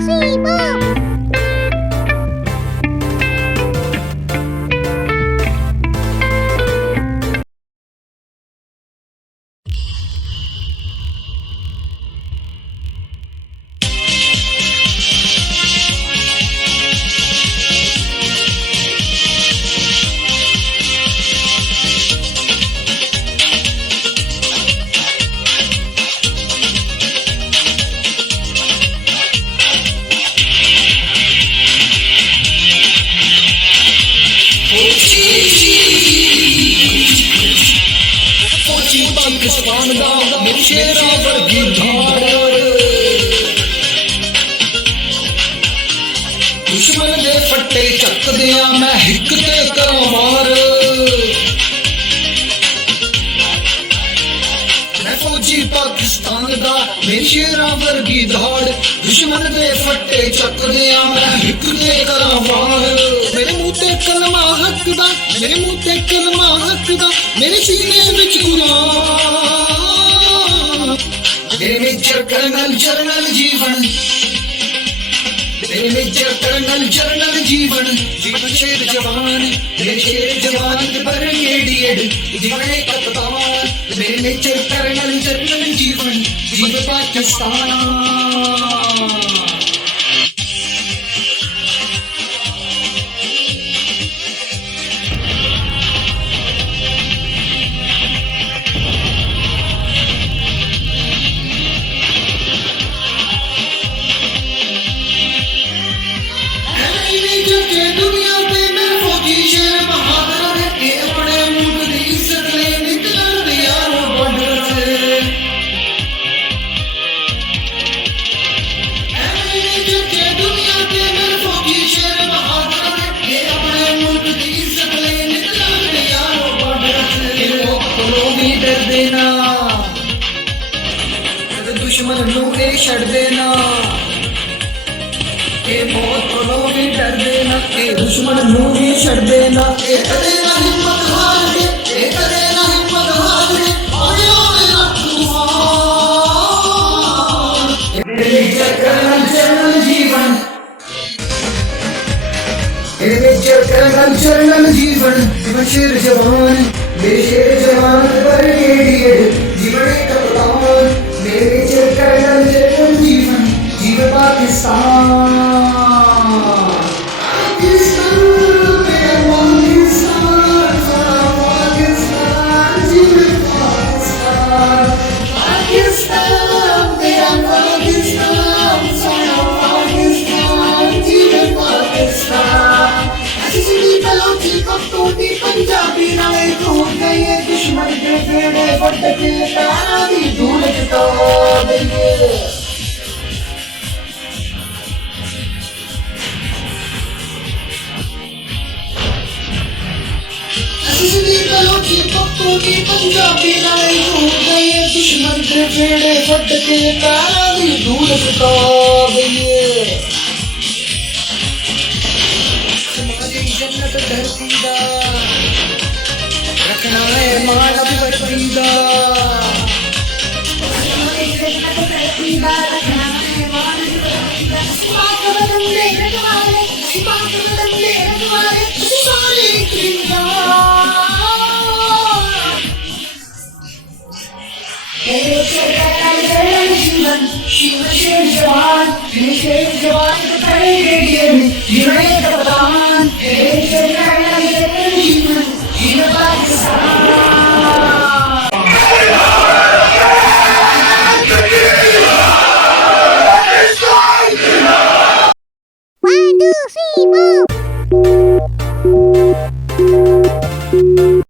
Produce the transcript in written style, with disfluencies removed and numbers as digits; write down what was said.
three, four. Pakistan ਦਾ ਮੇਰੇ ਸ਼ੇਰਾਂ ਵਰਗੀ ਧਾਰ, ਦੁਸ਼ਮਣ ਦੇ ਫੱਟੇ ਚੱਕਦਿਆਂ ਮੈਂ ਹਿੱਕ ਤੇ ਕਰਾਂ ਮਾਰ। ਮੈਂ ਫੌਜੀ ਪਾਕਿਸਤਾਨ ਦਾ ਮੇਰੇ ਸ਼ੇਰਾਂ ਵਰਗੀ ਧਾੜ, ਦੁਸ਼ਮਣ ਦੇ ਫੱਟੇ ਚੱਕਦਿਆਂ ਮੈਂ ਹਿੱਕ ਤੇ ਕਰਾਂ ਮਾਰ। ਮੇਰੇ ਮੂੰਹ ਤੇ ਕਲਮਾ ਹੱਕ ਦਾ, ਮੇਰੇ ਮੂੰਹ ਤੇ ਕਲਮਾ ਹੱਕ ਦਾ, ਮੇਰੇ ਸੀਨੇ ਵਿੱਚ ਕੁਰਾਨ। ਮੇਰੇ ਮੇਜਰ ਕਰਨਲ ਜਰਨਲ ਜੀਵਨ, ਮੇਰੇ ਮੇਜਰ ਕਰਨਲ ਜਰਨਲ ਜੀਵਨ, ਜੀਵਨ ਸ਼ੇਰ ਜਵਾਨ, ਮੇਰੇ ਸ਼ੇਰ ਜਵਾਨ ਤੇ ਬਰਗੇਡੀਅਰ ਜੀਵਨ ਕਪਤਾਨ। ਮੇਰੇ ਮੇਜਰ ਕਰਨਲ ਜਰਨਲ ਜੀਵਨ, ਜੀਵਨ ਪਾਕਿਸਤਾਨ। दुनिया पे मेरे फौजी शेर बहादुर के अपने मुल्क की इज्जत ले निकलन यारों बॉर्डर से। दुनिया पे मेरे फौजी शेर बहादुर के अपने मुल्क की इज्जत ले निकलन यारों बॉर्डर से। लोग भी डर देना, दुश्मन नूं ये छड़ देना, मौत को भी डर देना, दुश्मन नूं भी छड़ देना। कदे ना हिम्मत हार दे, कदे ना हिम्मत हार दे, आगे मेरा तूफान। मेरे करनल जरनल जीवन, मेरे करनल जरनल जीवन, जीवन शेर जवान, मेरे शेर जवान बरगेडियर जीवन कप्तान। मेरे करनल जरनल जीवन, जीवन पाकिस्तान। पंजाबी नाले घूम गए दुश्मन के फेड़े फट के तारी धूल तो गए। पंजाबी नाले घूम गए दुश्मन के फेड़े फट के तारी धूल तो गए। जन्नत धरती दा रखना है मानव धरती दा, जन्नत धरती दा रखना है मानव धरती दा। सिपाह बदन ले रखवाले, सिपाह बदन ले रखवाले, सारे जिंदा। मेरे करनल जीवन, शिव शेर जवान, मेरे शेर जवान बरगेडियर जीवन कप्तान। मेरे करनल जरनल जीवन, जीवन पाकिस्तान। 1 2 3 4